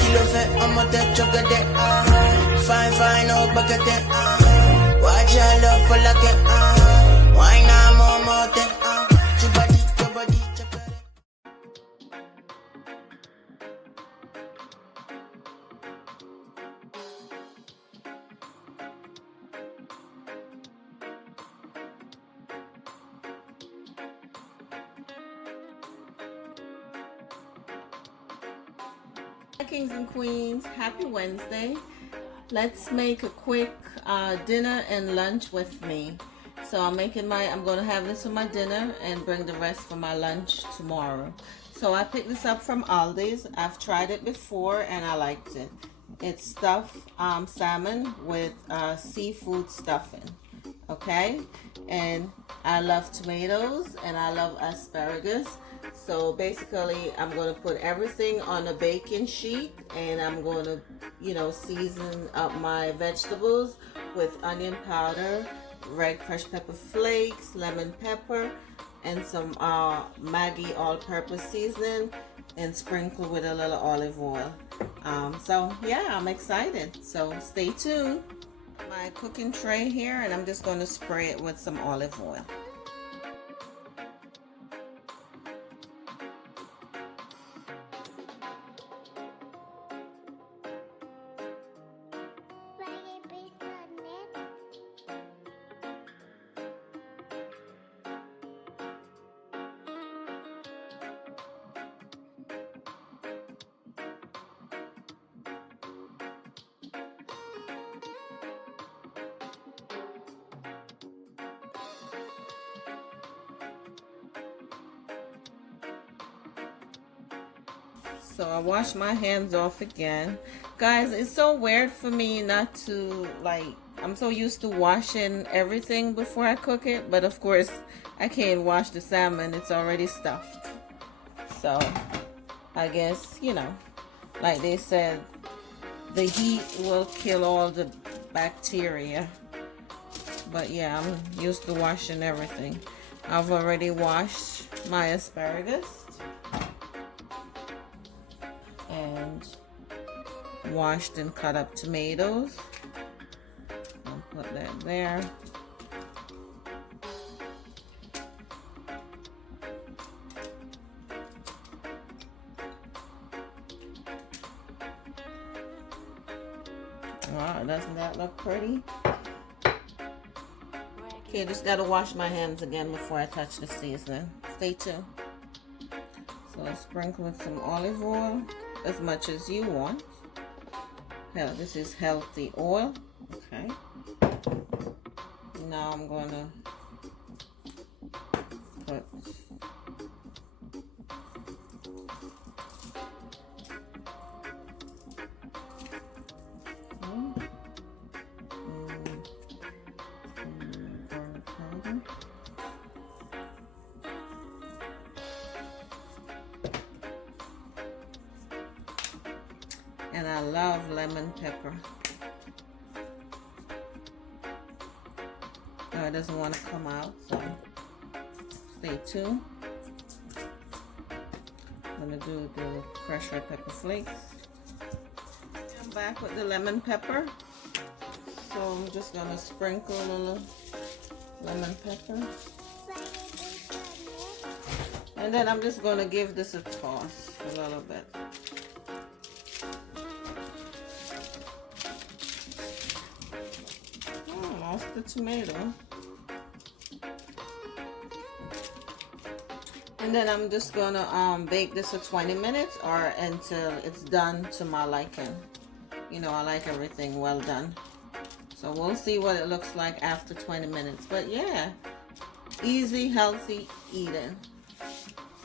Kilo fait en mode chocolat, fine, fine, oh, baguette, watch your love for like it, why not more, your body, chocolate. Kings and queens, happy Wednesday. Let's make a quick dinner and lunch with me. So I'm going to have this for my dinner and bring the rest for my lunch tomorrow. So I picked this up from Aldi's. I've tried it before and I liked it. It's stuffed salmon with seafood stuffing. Okay, and I love tomatoes and I love asparagus. So basically I'm going to put everything on a baking sheet and I'm going to, season up my vegetables with onion powder, red crushed pepper flakes, lemon pepper, and some Maggi all-purpose seasoning, and sprinkle with a little olive oil. So yeah, I'm excited. So stay tuned. My cooking tray here, and I'm just going to spray it with some olive oil. So I wash my hands off again. Guys, it's so weird for me not to, I'm so used to washing everything before I cook it, but of course I can't wash the salmon, it's already stuffed. So I guess, like they said, the heat will kill all the bacteria. But yeah, I'm used to washing everything. I've already washed my asparagus and washed and cut up tomatoes. I'll put that there. Wow, doesn't that look pretty? Okay, just gotta wash my hands again before I touch the seasoning. Stay tuned. So I'll sprinkle with some olive oil, as much as you want. Now this is healthy oil. Okay. Now I'm gonna put and I love lemon pepper. No, it doesn't want to come out, so stay tuned. I'm gonna do the crushed red pepper flakes. I'm back with the lemon pepper. So I'm just gonna sprinkle a little lemon pepper. And then I'm just gonna give this a toss a little bit. Lost the tomato. And then I'm just gonna bake this for 20 minutes or until it's done to my liking. I like everything well done. So we'll see what it looks like after 20 minutes. But yeah, easy, healthy eating.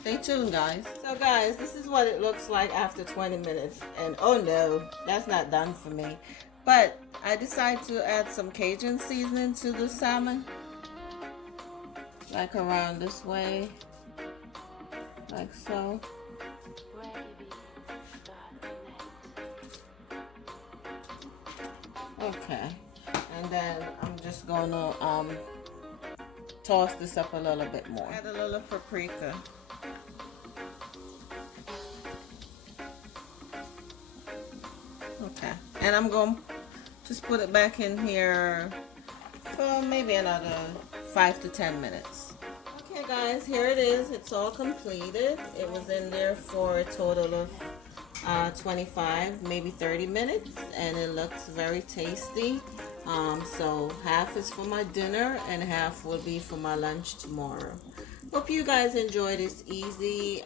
Stay tuned, guys. So guys, this is what it looks like after 20 minutes. And oh no, that's not done for me. But I decided to add some Cajun seasoning to the salmon. Like around this way. Like so. Okay. And then I'm just gonna toss this up a little bit more. Add a little paprika. Okay, and I'm going to just put it back in here for maybe another 5 to 10 minutes. Okay guys, here it is. It's all completed. It was in there for a total of 25, maybe 30 minutes, and it looks very tasty. So half is for my dinner and half will be for my lunch tomorrow. Hope you guys enjoy this easy,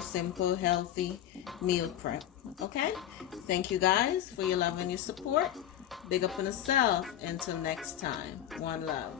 simple, healthy meal prep. Okay? Thank you guys for your love and your support. Big up on yourself. Until next time. One love.